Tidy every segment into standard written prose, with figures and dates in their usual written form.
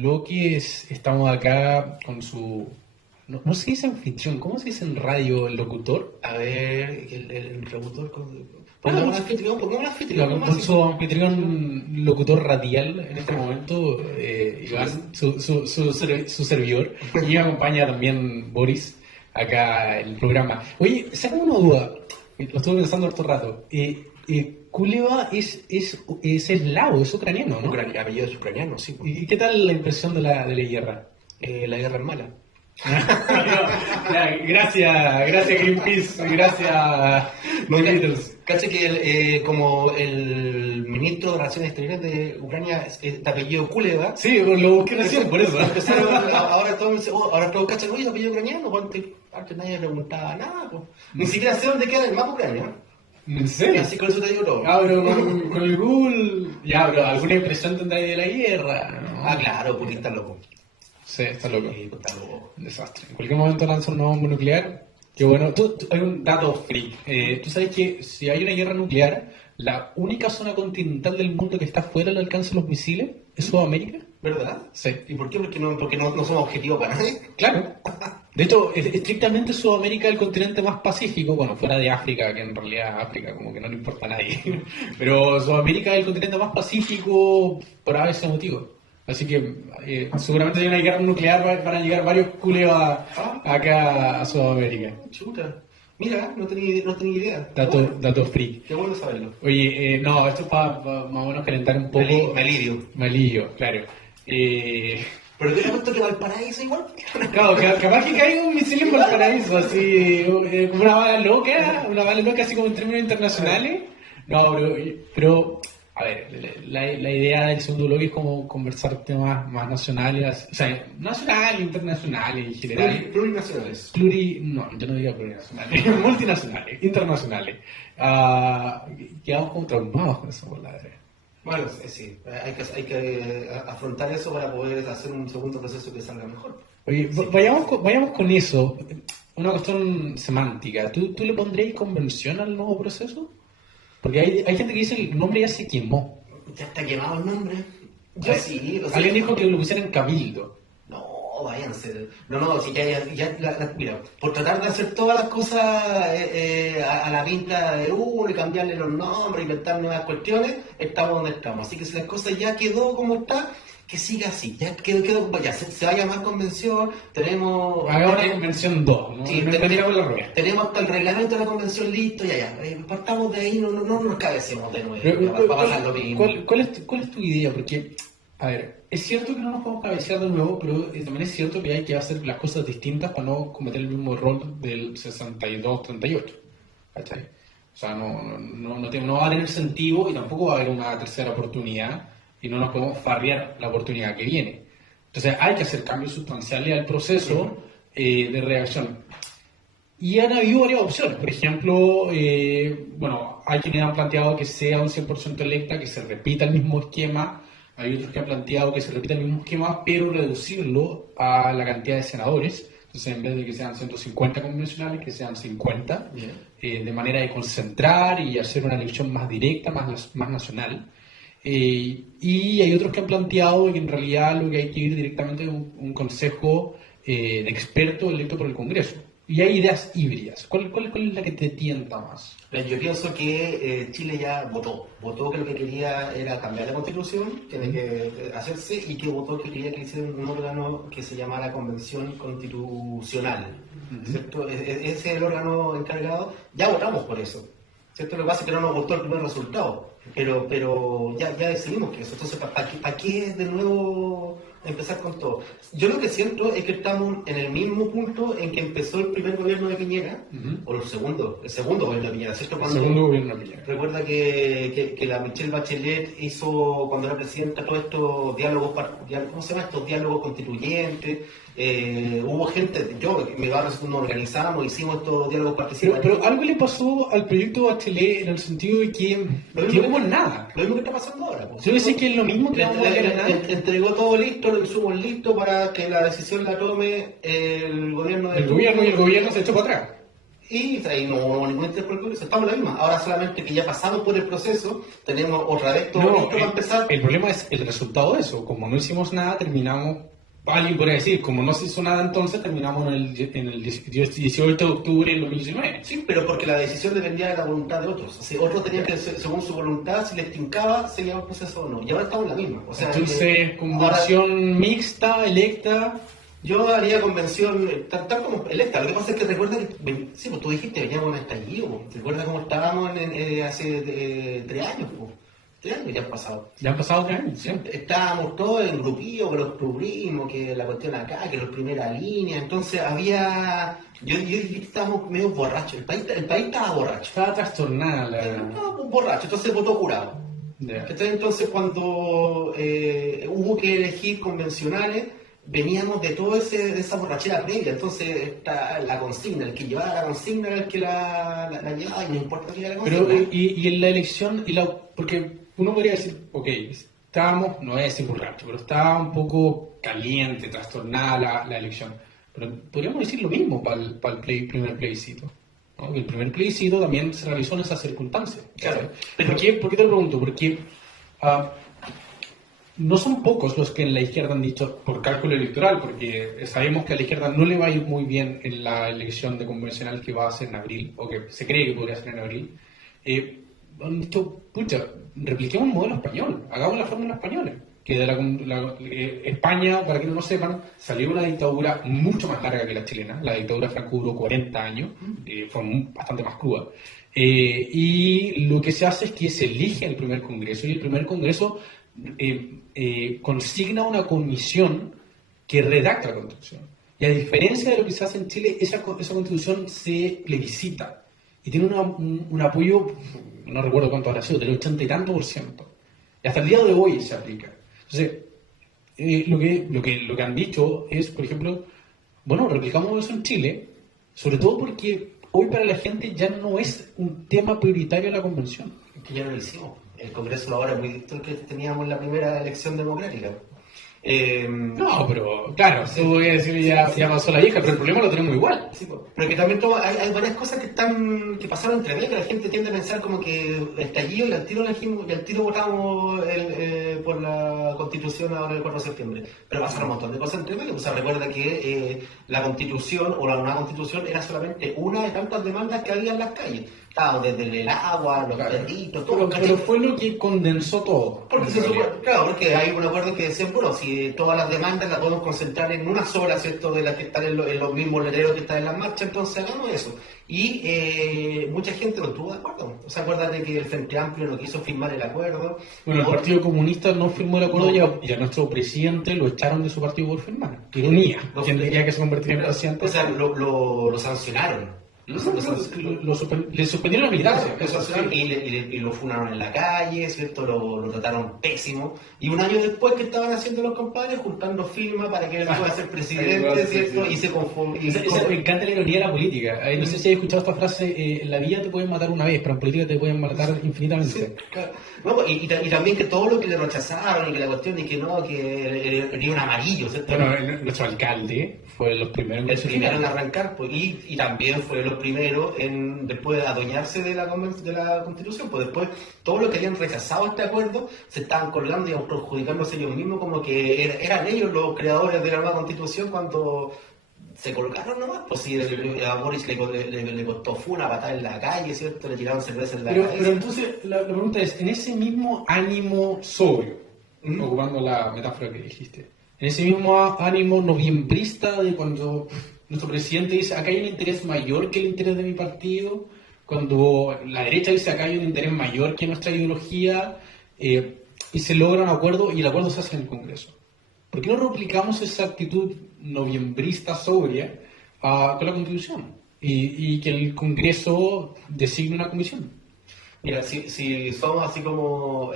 bloque. Estamos acá con su... No, no se dice anfitrión, ¿cómo se dice en radio el locutor? A ver, el locutor. Bueno, Pongamos un anfitrión, Con nomás. su anfitrión locutor radial en este momento, Iván, su servidor, y me acompaña también Boris acá en el programa. Oye, sácame una duda, lo estuve pensando harto rato. Kuleva es eslavo, es ucraniano, ¿no? Apellido es ucraniano, sí. ¿Y qué tal la impresión de la guerra? La guerra es mala. Gracias Greenpeace, gracias No, The Beatles. caché que como el ministro de Relaciones Exteriores de Ucrania es de apellido Kuleva. Sí, lo busqué recién, por eso. Ahora todos cachan, oye, apellido ucraniano, pues antes nadie preguntaba nada, pues. Ni siquiera sé dónde queda el mapa Ucrania. ¿En serio? Así con eso te digo todo. Ah, pero con el Google. Ya, pero alguna impresión tendrá de la guerra, ¿no? Ah, claro, Putin está loco. Sí, está loco. Sí, pues, está loco. Un desastre. En cualquier momento lanza un nuevo bomba nuclear. Qué bueno. Hay un dato freak. Tú sabes que si hay una guerra nuclear, la única zona continental del mundo que está fuera del alcance de los misiles es Sudamérica. ¿Verdad? Sí. ¿Y por qué? Porque no somos objetivos para nadie. Claro. De hecho, estrictamente Sudamérica es el continente más pacífico, bueno, fuera de África, que en realidad África como que no le importa a nadie. Pero Sudamérica es el continente más pacífico por ese motivo. Así que seguramente hay una guerra nuclear para llegar varios culebas acá a Sudamérica. Chuta. Mira, no tenía idea. Dato freak. Qué bueno saberlo. Oye, no, esto es para más o menos calentar un poco. Me alivio. Me alivio, claro. Pero te apuesto que Valparaíso igual. Claro, capaz que caiga un misil en Valparaíso, así, como una bala loca así como en términos internacionales. No, pero a ver, la idea del segundo bloque es como conversar temas más nacionales, o sea, nacionales, internacionales en general. Plurinacionales. No, yo no diría plurinacionales, multinacionales, internacionales. Quedamos como traumados con esa palabra. Bueno, sí, hay que afrontar eso para poder hacer un segundo proceso que salga mejor. Oye, Sí. vayamos con eso. Una cuestión semántica. ¿Tú le pondrías convención al nuevo proceso? Porque hay gente que dice que el nombre ya se quemó. Ya está quemado el nombre. Yo sí. O sea, Alguien dijo que lo pusieran cabildo. No, váyanse. No, si mira, por tratar de hacer todas las cosas a la pinta de uno y cambiarle los nombres, inventar nuevas cuestiones, estamos donde estamos. Así que si las cosas ya quedó como está, que siga así. Ya quedó, ya se va a llamar convención, tenemos... Hagamos una convención 2, ¿no? Sí, No entendíamos la rueda. tenemos hasta el reglamento de la convención listo, ya. Partamos de ahí, no nos cabecemos de nuevo, Pero, para pasar lo mismo. ¿Cuál es tu idea? Porque, a ver, es cierto que no nos podemos cabecear de nuevo, pero también es cierto que hay que hacer las cosas distintas para no cometer el mismo error del 62-38. ¿Cachai? O sea, no va a tener sentido y tampoco va a haber una tercera oportunidad y no nos podemos farrear la oportunidad que viene. Entonces hay que hacer cambios sustanciales al proceso de reacción. Y han habido varias opciones. Por ejemplo, bueno, hay quienes han planteado que sea un 100% electa, que se repita el mismo esquema. Hay otros que han planteado que se repita el mismo esquema, pero reducirlo a la cantidad de senadores. Entonces, en vez de que sean 150 convencionales, que sean 50, de manera de concentrar y hacer una elección más directa, más nacional. Y hay otros que han planteado que en realidad lo que hay que ir directamente es un consejo de expertos electo por el Congreso. Y hay ideas híbridas. ¿Cuál es la que te tienta más? Yo pienso que Chile ya votó que lo que quería era cambiar la constitución, tiene que hacerse, y que votó que quería que hiciera un órgano que se llamara Convención Constitucional, ¿cierto? Ese es el órgano encargado, ya votamos por eso, ¿cierto? Lo que pasa es que no nos gustó el primer resultado, pero ya decidimos que eso, entonces ¿para qué de nuevo empezar con todo? Yo lo que siento es que estamos en el mismo punto en que empezó el primer gobierno de Piñera, o el segundo gobierno de Piñera, ¿cierto? El segundo gobierno de Piñera. Recuerda que la Michelle Bachelet hizo, cuando era presidenta, todos estos diálogos, ¿cómo se llama? Estos diálogos constituyentes. Hubo gente, mi barrio nos organizamos, hicimos estos diálogos participativos. Pero algo le pasó al proyecto Bachelet en el sentido de que no hubo nada. Lo mismo que está pasando ahora. Yo decía que es lo mismo que vamos a ver nada. Entregó todo listo, lo insumos listos para que la decisión la tome el gobierno de El gobierno se echó para atrás. Y ahí no hubo ningún interés por el Congreso, estamos en la misma. Ahora solamente que ya pasamos por el proceso, tenemos otra vez todo No, listo para empezar. el problema es el resultado de eso. Como no hicimos nada, terminamos. Alguien podría decir, como no se hizo nada entonces, terminamos en el 18 de octubre del 2019. Sí, pero porque la decisión dependía de la voluntad de otros. O sea, otros tenían que, según su voluntad, si les tincaba, seguía el proceso o no. Y ahora estamos en la misma. O sea, Entonces, convención mixta, electa. yo haría convención tal como electa. Lo que pasa es que recuerda que, sí, pues tú dijiste, veníamos un estallido. Pues. ¿Recuerda cómo estábamos hace 3 años? Pues. 3 años ya han pasado. Ya han pasado 3 años, ¿sí? Estábamos todos en grupillo, que los cubrimos, que la cuestión acá, que los primera línea. Entonces había. Yo dije que estábamos medio borrachos. El país estaba borracho. Estaba trastornada la. Estaba borracho, entonces votó jurado. Ya. Entonces cuando hubo que elegir convencionales, veníamos de toda esa borrachera previa. Entonces está la consigna, el que llevaba la consigna era el que la llevaba y no importa que la consigna. Pero, y en la elección, porque uno podría decir, ok, estábamos, no voy a decir borracho, pero estaba un poco caliente, trastornada la elección. Pero podríamos decir lo mismo para el primer plebiscito. ¿No? El primer plebiscito también se realizó en esas circunstancias. Claro. ¿Por qué te lo pregunto? Porque no son pocos los que en la izquierda han dicho, por cálculo electoral, porque sabemos que a la izquierda no le va a ir muy bien en la elección de convencional que va a ser en abril, o que se cree que podría ser en abril. Han dicho, pucha, repliquemos el modelo español, hagamos la fórmula española. Que de España, para que no lo sepan, salió una dictadura mucho más larga que la chilena. La dictadura Franco duró 40 años, fue bastante más cruda. Y lo que se hace es que se elige el primer congreso, y el primer congreso consigna una comisión que redacta la constitución. Y a diferencia de lo que se hace en Chile, esa constitución se plebiscita y tiene un apoyo, no recuerdo cuánto habrá sido, del 80 y tanto %. Y hasta el día de hoy se aplica. Entonces, lo que han dicho es, por ejemplo, bueno, replicamos eso en Chile, sobre todo porque hoy para la gente ya no es un tema prioritario la convención. Es que ya no lo hicimos. El Congreso ahora es muy distinto al que teníamos en la primera elección democrática. No, pero claro, tú voy a decir ya pasó la vieja, pero el problema lo tenemos igual. Sí, pero que también hay varias cosas que pasaron entre medio, que la gente tiende a pensar como que estallido y al tiro elegimos, y al tiro votamos por la Constitución ahora el 4 de septiembre. Pero pasaron un montón de cosas entre medio. O sea, recuerda que la Constitución o la nueva Constitución era solamente una de tantas demandas que había en las calles. Estaba desde el agua, los perritos, todo. Pero fue lo que condensó todo. Claro, porque hay un acuerdo que decía, bueno, si todas las demandas las podemos concentrar en una sola, ¿cierto? De las que están en los mismos letreros que están en las marchas, entonces hagamos eso. Y mucha gente no estuvo de acuerdo. O sea, acuérdate que el Frente Amplio no quiso firmar el acuerdo. Bueno, el Partido Comunista no firmó el acuerdo y a nuestro presidente lo echaron de su partido por firmar. Ironía. ¿Quién diría que se convertiría en presidente? O sea, lo sancionaron. Le suspendieron la militancia. Y lo funaron en la calle, ¿cierto? Lo trataron pésimo. Y un año después, ¿qué estaban haciendo los compadres? Juntando firmas para que él pueda ser presidente, ¿cierto? Y se conformó. Me encanta la ironía de la política. No sé si has escuchado esta frase, en la vida te pueden matar una vez, pero en política te pueden matar infinitamente. Sí, claro. No, y también que todo lo que le rechazaron y que la cuestión y que no, que era un amarillo, ¿cierto? Bueno, nuestro alcalde fue los primeros en arrancar, pues, y también fue los primeros en después de adueñarse de la Constitución, pues después todos los que habían rechazado este acuerdo se estaban colgando y perjudicándose ellos mismos como que eran ellos los creadores de la nueva Constitución cuando se colgaron nomás, pues si a Boris le costó fue una patada en la calle, ¿cierto? Le tiraron cerveza en la cabeza. Pero entonces la pregunta es, en ese mismo ánimo sobrio, ocupando la metáfora que dijiste, en ese mismo ánimo noviembrista de cuando nuestro presidente dice acá hay un interés mayor que el interés de mi partido, cuando la derecha dice acá hay un interés mayor que nuestra ideología, y se logra un acuerdo y el acuerdo se hace en el Congreso. ¿Por qué no replicamos esa actitud noviembrista sobria con la Constitución? Y que el Congreso designe una comisión. Mira, si somos así como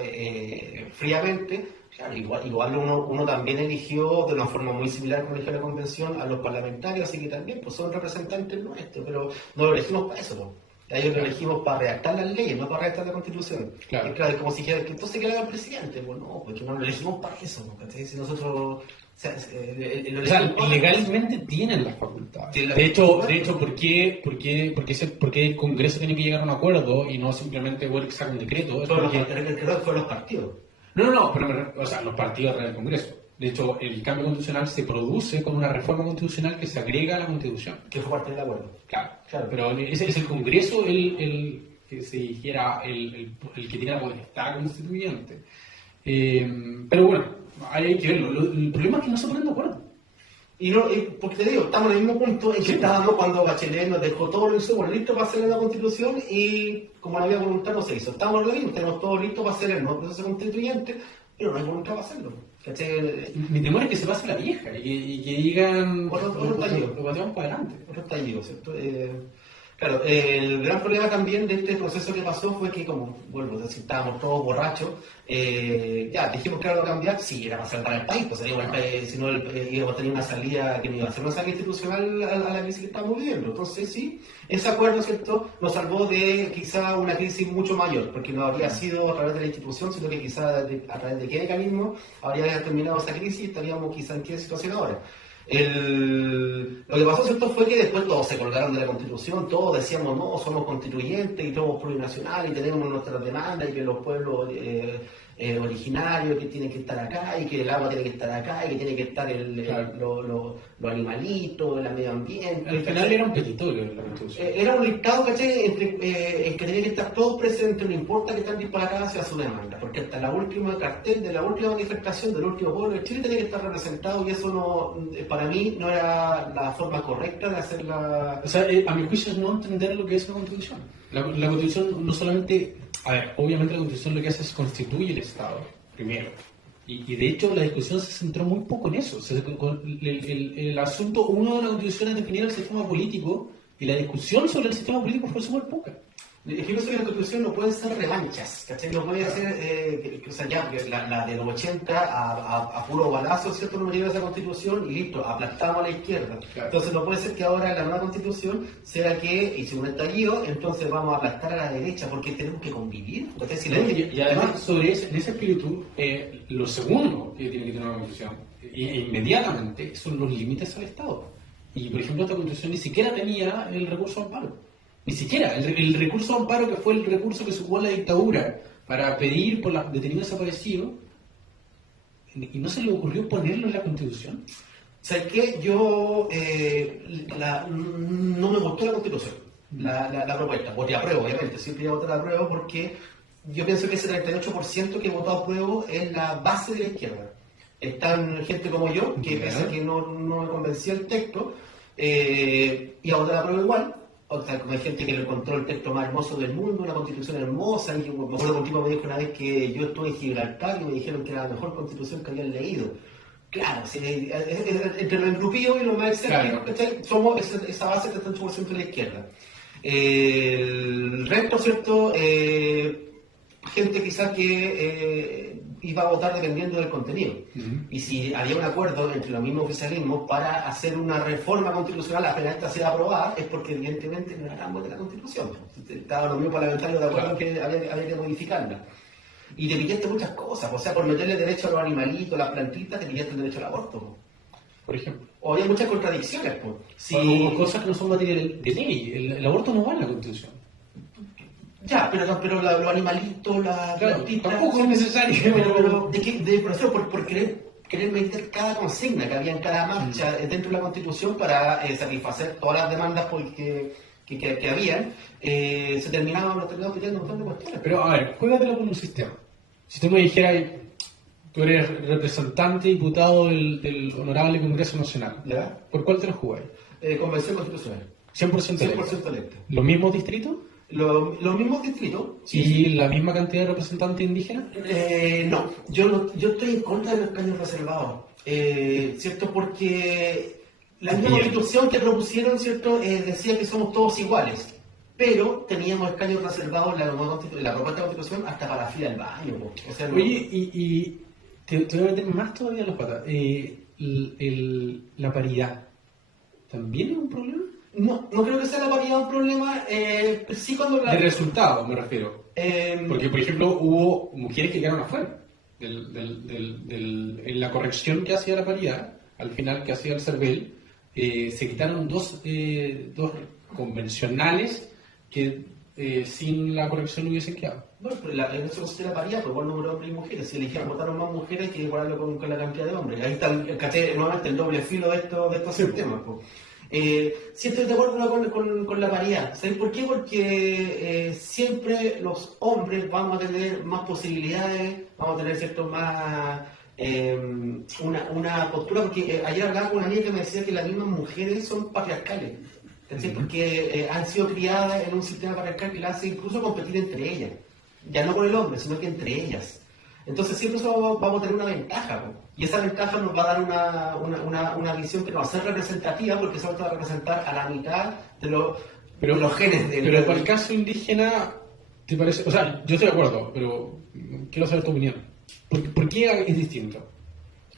fríamente, claro, igual uno también eligió de una forma muy similar como eligió la convención a los parlamentarios, así que también pues son representantes nuestros, pero no lo elegimos para eso, ¿no? A ellos lo elegimos para redactar las leyes, no para redactar la Constitución. Claro. Y claro, es como si dijera que entonces que haga el presidente. Pues no, porque no lo elegimos para eso, ¿no? Si nosotros sea, O sea, legalmente tienen las facultades. Tienen las De hecho, facultades. ¿por qué el Congreso tiene que llegar a un acuerdo y no simplemente saca un decreto? Es porque... Creo que fueron los partidos. No, pero o sea, los partidos del Congreso. De hecho, el cambio constitucional se produce con una reforma constitucional que se agrega a la Constitución. Que fue parte del acuerdo. Claro, Claro. pero es el Congreso el que se dijera el que tiene la potestad constituyente. Pero bueno, hay que verlo. El problema es que no se ponen de acuerdo. Y no, porque te digo, estamos en el mismo punto en que Sí. estábamos cuando Bachelet nos dejó todo lo hizo bueno, listo para hacer la constitución y como no había voluntad no se hizo. Estamos en lo mismo, tenemos todo listo para hacer el nuevo proceso constituyente, pero no hay voluntad para hacerlo. ¿Cachai? Mi temor es que se pase la vieja y que digan, Otro tallido. lo pateamos para adelante. Otro estallido, ¿cierto? Claro, el gran problema también de este proceso que pasó fue que, como, bueno, si estábamos todos borrachos, ya dijimos que era lo cambiar, sí, era para salvar el país, pues si no íbamos a tener una salida que no iba a ser una salida institucional a la crisis que estamos viviendo. Entonces, sí, ese acuerdo, ¿cierto?, nos salvó de quizá una crisis mucho mayor, porque no habría sido a través de la institución, sino que quizá a través de qué mecanismo habría terminado esa crisis y estaríamos quizá en qué situación ahora. Lo que pasó, ¿cierto?, fue que después todos se colgaron de la Constitución, todos decíamos, no, somos constituyentes y somos plurinacionales y tenemos nuestras demandas y que los pueblos originarios que tienen que estar acá y que el agua tiene que estar acá y que tiene que estar los animalitos, el medio ambiente. Al final era un petitorio la Constitución. Era un listado, ¿cachai?, en que tenía que estar todos presentes, no importa que estén disparados hacia su demanda, porque hasta la última cartel de la última manifestación del último pueblo de Chile tenía que estar representado y eso no, para mí no era la forma correcta de hacer la... O sea, a mi juicio es no entender lo que es una constitución. La constitución no solamente, a ver, obviamente la constitución lo que hace es constituye el Estado, primero. Y de hecho la discusión se centró muy poco en eso. El asunto uno de la constitución es definir el sistema político y la discusión sobre el sistema político fue súper poca. Es que yo pienso que la Constitución no pueden ser revanchas, ¿cachai? No puede ser, o sea, ya, porque la de los 80 a puro balazo, ¿cierto? No me lleva esa Constitución y listo, aplastamos a la izquierda. Claro. Entonces no puede ser que ahora la nueva Constitución sea que hicimos un estallido, entonces vamos a aplastar a la derecha porque tenemos que convivir. ¿Cachai? Si la gente- Y además, en ese espíritu, lo segundo que tiene que tener una constitución, inmediatamente, son los límites al Estado. Y, por ejemplo, esta constitución ni siquiera tenía el recurso de amparo. Ni siquiera. El recurso de amparo, que fue el recurso que se ocupó en la dictadura para pedir por los detenidos desaparecidos, y no se le ocurrió ponerlo en la constitución. ¿Sabes qué? Yo no me gustó la Constitución, la propuesta. Voté a prueba, obviamente, siempre voy a votar a prueba porque yo pienso que ese 38% que votó a prueba es la base de la izquierda. Están gente como yo, que Ya. pese a que no me convencía el texto, y a votar a prueba igual. O sea, como hay gente que le encontró el texto más hermoso del mundo, una constitución hermosa, y yo me acuerdo que un tipo me dijo una vez que yo estuve en Gibraltar y me dijeron que era la mejor constitución que habían leído. Claro, sí, entre los engrupidos y los más escépticos, Claro. ¿cachai? Somos esa base del 38% de la izquierda. El resto, ¿cierto? Gente quizás que iba a votar dependiendo del contenido. Y si había un acuerdo entre los mismos oficialismos para hacer una reforma constitucional apenas esta sea aprobada, es porque evidentemente no era tan buena la constitución. Estaban los mismos parlamentarios de acuerdo en que había que modificarla. Y te pillaste muchas cosas, o sea, por meterle derecho a los animalitos, a las plantitas, te pillaste el derecho al aborto. Por ejemplo. O había muchas contradicciones, pues. O cosas que no son materia de ley. El aborto no va en la constitución. Ya, pero los animalitos, las Claro, plantitas... tampoco es necesario. Pero por querer meter cada consigna que había en cada marcha dentro de la Constitución para satisfacer todas las demandas que habían, se terminaban pidiendo un montón de cuestiones. Pero a ver, juégatelo con un sistema. Si tú me dijeras, tú eres representante, diputado del Honorable Congreso Nacional, ¿Ya? ¿por cuál te lo jugáis? Convención Constitucional. 100% electo. 100% electo. ¿Los mismos distritos? Los mismos distritos. ¿Y la misma cantidad de representantes indígenas? No, yo estoy en contra de los escaños reservados, ¿cierto? Porque la misma Bien. constitución que propusieron, ¿cierto? Decía que somos todos iguales, pero teníamos escaños reservados en la propuesta de constitución hasta para la fila del baño. Po. O sea, no- Oye, y te voy a meter más todavía en las patas. La paridad, ¿también es un problema? no creo que sea la paridad un problema, sí cuando De resultados, me refiero. Porque, por ejemplo, hubo mujeres que quedaron afuera. en la corrección que hacía la paridad, al final que hacía el CERVEL, se quitaron dos convencionales que sin la corrección hubiesen quedado. Bueno, pero en eso consiste la paridad, pues igual número de hombres y mujeres. Si eligieron votaron más mujeres que igualarlo con la cantidad de hombres. Ahí está nuevamente el doble filo de estos sistemas. Pues. Sí estoy de acuerdo con la paridad. ¿Sabes por qué? Porque siempre los hombres vamos a tener más posibilidades, vamos a tener cierto más una postura, porque ayer hablaba con una amiga que me decía que las mismas mujeres son patriarcales. ¿Cachai? Porque han sido criadas en un sistema patriarcal que las hace incluso competir entre ellas. Ya no con el hombre, sino que entre ellas. Entonces siempre eso vamos a tener una ventaja, ¿no? Y esa ventaja nos va a dar una visión que no va a ser representativa, porque eso va a representar a la mitad de los genes. Pero para el caso indígena, ¿te parece? O sea, yo estoy de acuerdo, pero quiero saber tu opinión. ¿Por qué es distinto?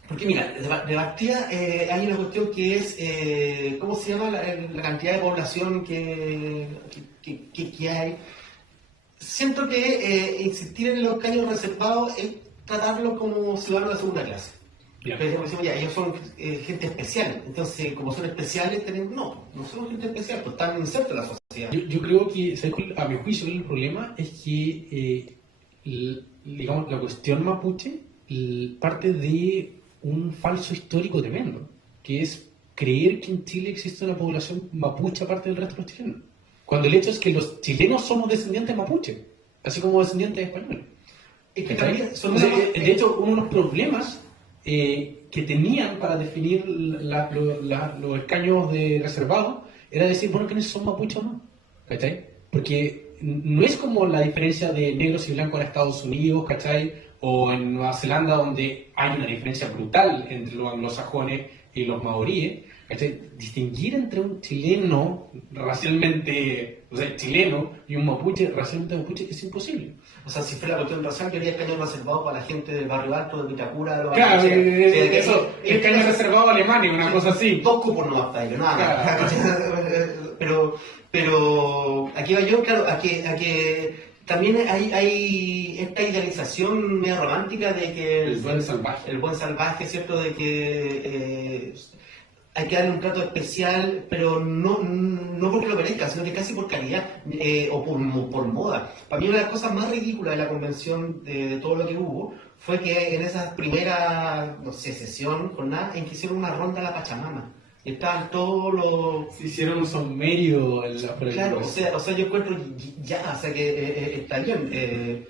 Porque mira, de partida hay una cuestión que es, ¿cómo se llama la cantidad de población que hay? Siento que insistir en los caños reservados es tratarlos como ciudadanos de segunda clase. Bien. Pero decimos, ya, ellos son gente especial, entonces como son especiales, no somos gente especial, pues están insertos en la sociedad. Yo creo que, ¿sabes cuál? A mi juicio, el problema es que, digamos, la cuestión mapuche parte de un falso histórico tremendo, que es creer que en Chile existe una población mapuche aparte del resto de los chilenos. Cuando el hecho es que los chilenos somos descendientes mapuche, así como descendientes españoles. Es que también son de hecho, uno de los problemas que tenían para definir los escaños de reservados era decir, bueno, ¿quiénes son mapuches o no? ¿Cachai? Porque no es como la diferencia de negros y blancos en Estados Unidos, ¿cachai? O en Nueva Zelanda, donde hay una diferencia brutal entre los anglosajones y los maoríes. ¿Cachai? Distinguir entre un chileno racialmente, o sea, chileno y un mapuche racialmente mapuche es imposible. O sea, si fuera la cuestión racial, yo haría caño reservado para la gente del barrio alto, de Vitacura, de Claro, eso, el caño reservado a Alemania, una cosa así. Dos cupos no va a estar, nada. Pero aquí va yo, claro, a que también hay esta idealización medio romántica de que El buen salvaje, ¿cierto? De que hay que darle un trato especial, pero no porque lo merezca, sino que casi por calidad o por moda. Para mí una de las cosas más ridículas de la convención, de todo lo que hubo, fue que en esa primera, no sé, sesión, con nada, en que hicieron una ronda a la Pachamama. Y estaban todos los... Se hicieron un saumerio en la Claro, o sea, yo encuentro ya, o sea que está bien.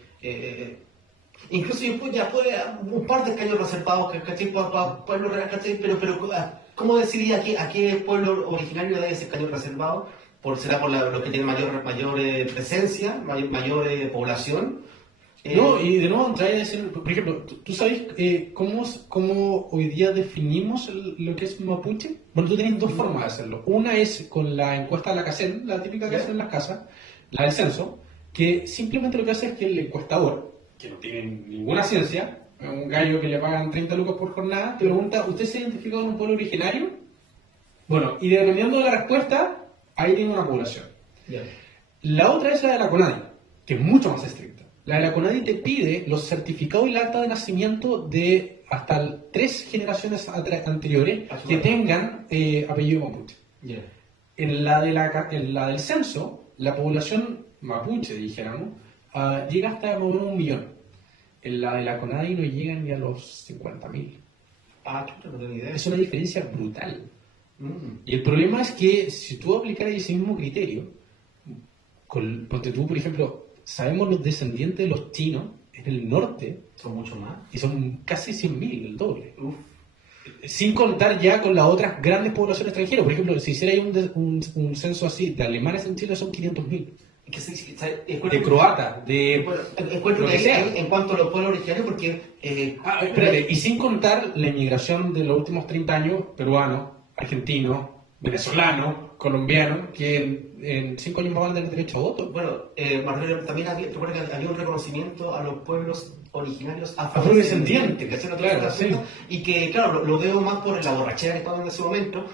Incluso después ya puede un par de caños reservados, ¿cachai? Para pueblos, ¿cachai? Pero ¿cómo decidir a qué pueblo originario debe ser cañón reservado? ¿Será por los que tienen mayor presencia, mayor población? No, y de nuevo trae a decir, por ejemplo, ¿tú sabes cómo hoy día definimos lo que es mapuche? Bueno, tú tienes dos formas de hacerlo. Una es con la encuesta de la CACEN, la típica que hacen en las casas, la del censo, que simplemente lo que hace es que el encuestador, que no tiene ninguna ciencia, un gallo que le pagan 30 lucas por jornada, te pregunta, ¿usted se identifica con un pueblo originario? Bueno, y dependiendo de la respuesta, ahí tiene una población. Yeah. La otra es la de la CONADI, que es mucho más estricta. La de la CONADI te pide los certificados y el acta de nacimiento de hasta 3 generaciones anteriores que tengan apellido mapuche. Yeah. En la del censo, la población mapuche, dijéramos, llega hasta más o menos 1 millón. En la de la CONADI no llegan ni a los 50.000. No tengo idea. Es una diferencia brutal. Y el problema es que si tú aplicaras ese mismo criterio, ponte tú, por ejemplo, sabemos los descendientes de los chinos en el norte. Son mucho más. Y son casi 100.000, el doble. Uf. Sin contar ya con las otras grandes poblaciones extranjeras. Por ejemplo, si hiciera un censo así de alemanes en Chile son 500.000. De croatas, encuentro que en cuanto a los pueblos originarios, porque... espérate, y sin contar la inmigración de los últimos 30 años, peruanos, argentinos, venezolanos, colombianos, que en 5 años más van a tener derecho a voto. Bueno, también había un reconocimiento a los pueblos originarios afrodescendientes, ¿cachai? Lo que claro, está haciendo, sí. Y que, claro, lo veo más por la borrachera que estaba en ese momento.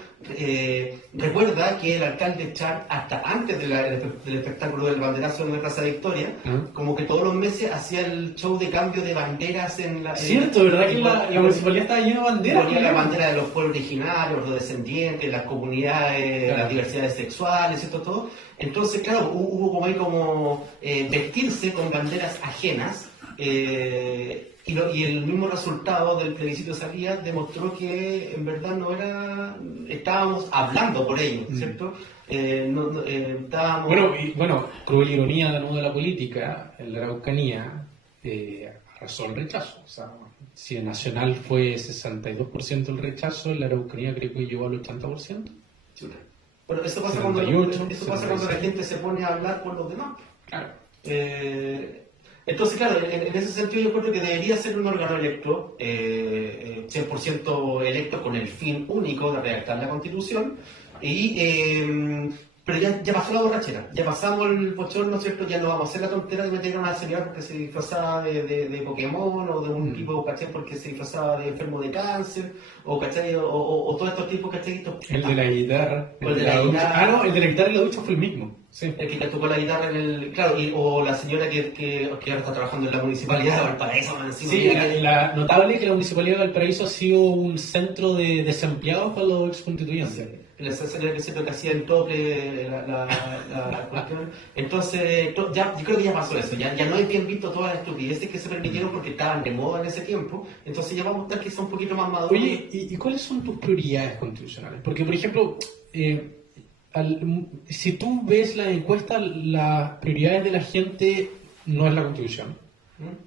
Recuerda que el alcalde Char, hasta antes del espectáculo del banderazo en la Plaza Victoria, como que todos los meses hacía el show de cambio de banderas en la... Cierto, ¿verdad? Que la municipalidad estaba llena de banderas. Ponía la bandera de los pueblos originarios, los descendientes, las comunidades, claro, las diversidades sexuales, esto todo. Entonces, claro, hubo como ahí como vestirse con banderas ajenas. Y el mismo resultado del plebiscito de salida demostró que en verdad no era, estábamos hablando por ello, ¿cierto? Estábamos... Bueno, cruel ironía de nuevo de la política, en la Araucanía arrasó el rechazo. O sea, si en Nacional fue 62% el rechazo, en la Araucanía creo que llegó al 80%. Bueno, eso pasa 78, cuando la gente se pone a hablar por los demás. Claro. Entonces, claro, en ese sentido yo creo que debería ser un órgano electo, 100% electo con el fin único de redactar la Constitución, pero ya pasó la borrachera, ya pasamos el bochorno, ¿cierto? Ya no vamos a hacer la tontera de meter a una señora porque se disfrazaba de Pokémon o de un tipo, ¿cachai? Porque se disfrazaba de enfermo de cáncer, o ¿cachai? O todos estos tipos, ¿cachai? El de la guitarra. El de la guitarra. Ah, no, el de la guitarra y la ducha fue el mismo. Sí. El que tocó la guitarra en el... Claro, o la señora que ahora está trabajando en la municipalidad de Valparaíso. Encima, sí, notable que la municipalidad de Valparaíso ha sido un centro de desempleados para los exconstituyentes. La señora que hacía el tople, la cuestión. Entonces, yo creo que ya pasó eso. Ya no hay bien visto todas las estupideces que se permitieron porque estaban de moda en ese tiempo. Entonces ya vamos a estar quizá un poquito más maduros. Oye, ¿y cuáles son tus prioridades constitucionales? Porque, por ejemplo... si tú ves la encuesta, las prioridades de la gente no es la Constitución,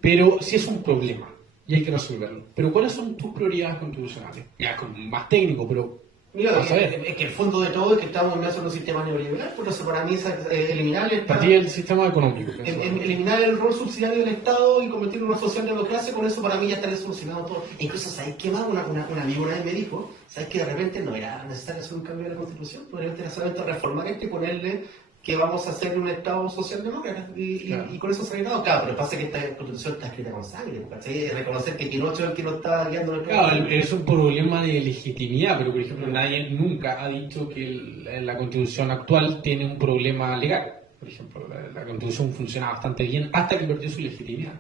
pero sí es un problema y hay que resolverlo. Pero ¿cuáles son tus prioridades constitucionales? Ya, más técnico, pero mira, vamos a ver. es que el fondo de todo es que estamos inmersos en un sistema neoliberal, por eso para mí es eliminar el sistema económico. Eliminar el rol subsidiario del Estado y convertirlo en una socialdemocracia, con eso para mí ya estaría solucionado todo. E incluso, ¿sabes qué más? Una amiga una vez me dijo, ¿sabes que de repente no era necesario hacer un cambio de la Constitución? Podría ser solamente reformar esto y ponerle que vamos a hacer un Estado socialdemócrata y con eso se ha ganado. Claro, pero pasa que esta Constitución está escrita con sangre, ¿cachai? Reconocer que Pinocho es el que no está guiando el Claro, es un problema de legitimidad, pero por ejemplo nadie nunca ha dicho que la Constitución actual tiene un problema legal. Por ejemplo, la Constitución funciona bastante bien hasta que perdió su legitimidad.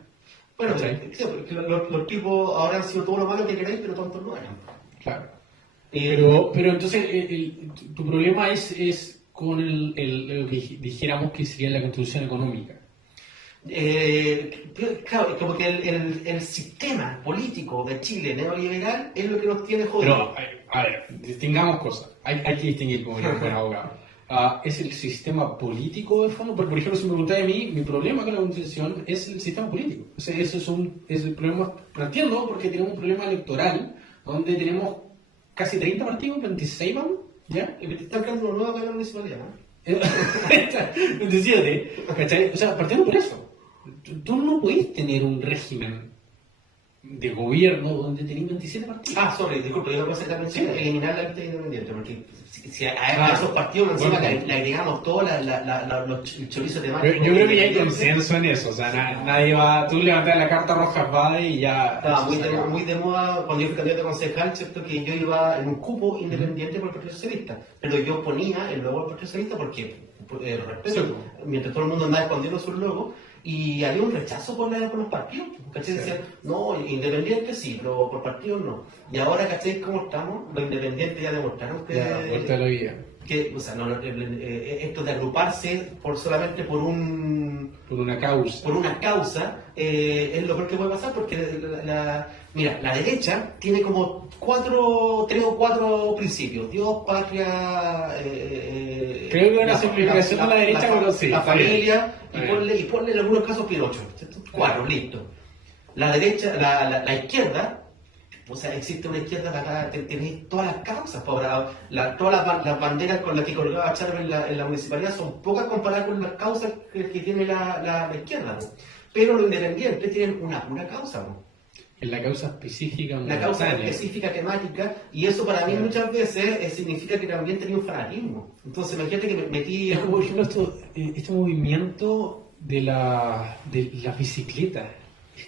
Bueno, sí, porque los tipos ahora han sido todo lo malo que queráis, pero tontos no eran. Claro. Pero entonces tu problema es con lo que dijéramos que sería la Constitución económica. Claro, como que el sistema político de Chile neoliberal es lo que nos tiene jodidos. Pero, a ver, distingamos cosas. Hay que distinguir, como yo fuera abogado. Es el sistema político de fondo. Por ejemplo, si me preguntáis a mí, mi problema con la Constitución es el sistema político. O sea, eso es el problema. Entiendo, porque tenemos un problema electoral donde tenemos casi 30 partidos, 26 vamos. ¿Ya? Y te están creando una nueva acá en la municipalidad, ¿no? 27, ¿cachai? O sea, partiendo por eso. Tú no podés tener un régimen de gobierno donde tenés 27 partidos. Disculpe, yo pensé también eliminar la lista independiente, porque si a esos partidos encima le agregamos todos los chorizos temáticos. Yo creo que ya hay consenso en eso, o sea, nadie va, tú levantas la carta roja va y ya... Estaba muy de moda cuando yo fui candidato a concejal, ¿cierto? Que yo iba en un cupo independiente por el Partido Socialista, pero yo ponía el logo del Partido Socialista porque, respeto, mientras todo el mundo andaba escondiendo su logo, y había un rechazo por los partidos, ¿cachai? Decían, no, independientes sí, pero por partidos no. Y ahora, ¿cachai? ¿Cómo estamos? Los independientes ya demostraron que... Ya, vuelta a la vida. Que, o sea, esto de agruparse solamente por una causa es lo peor que puede pasar, porque mira, la derecha tiene como 3 o 4 principios: Dios, patria, creo que una simplificación de la derecha, pero sí, la familia, y ponle en algunos casos Pinocho. 4, listo. La derecha, la izquierda. O sea, existe una izquierda que acá tenéis todas las causas, todas las banderas con las que colgaba Chávez en la municipalidad son pocas comparadas con las causas que tiene la izquierda, ¿no? Pero los independientes tienen una pura causa, ¿no? En la causa específica. Una causa específica, temática, y eso para mí muchas veces significa que también tenía un fanatismo. Entonces, imagínate que me metí... Es como, por ejemplo, este movimiento de la bicicleta.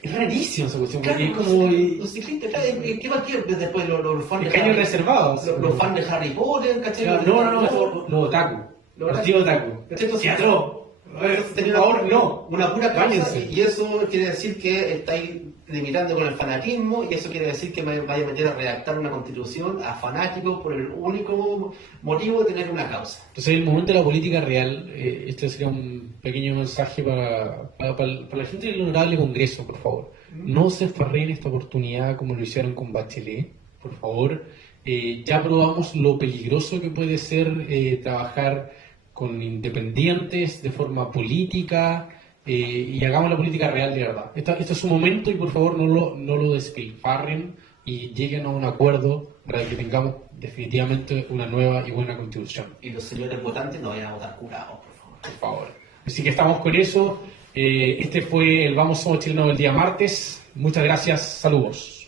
Es rarísimo esa cuestión, Claro, porque es como los ciclistas, claro, ¿qué va a quedar después los fans de escaños reservados. los fans de Harry Potter, ¿cachai? Los otaku. Los Partido otaku. ¿cachai? Entonces, Teatro. Por favor, no. Una pura causa, Váyanse. y eso quiere decir que estáis limitando con el fanatismo, y eso quiere decir que me vaya a meter a redactar una constitución a fanáticos por el único motivo de tener una causa. Entonces, en el momento de la política real, este sería un pequeño mensaje para la gente del honorable Congreso, por favor. No se farreen esta oportunidad como lo hicieron con Bachelet, por favor. Ya probamos lo peligroso que puede ser trabajar con independientes de forma política y hagamos la política real de verdad. Este es su momento y por favor no lo despilfarren y lleguen a un acuerdo para que tengamos definitivamente una nueva y buena constitución. Y los señores votantes no vayan a votar curados, por favor. Por favor. Así que estamos con eso. Este fue el Vamos Somos Chilenos del día martes. Muchas gracias. Saludos.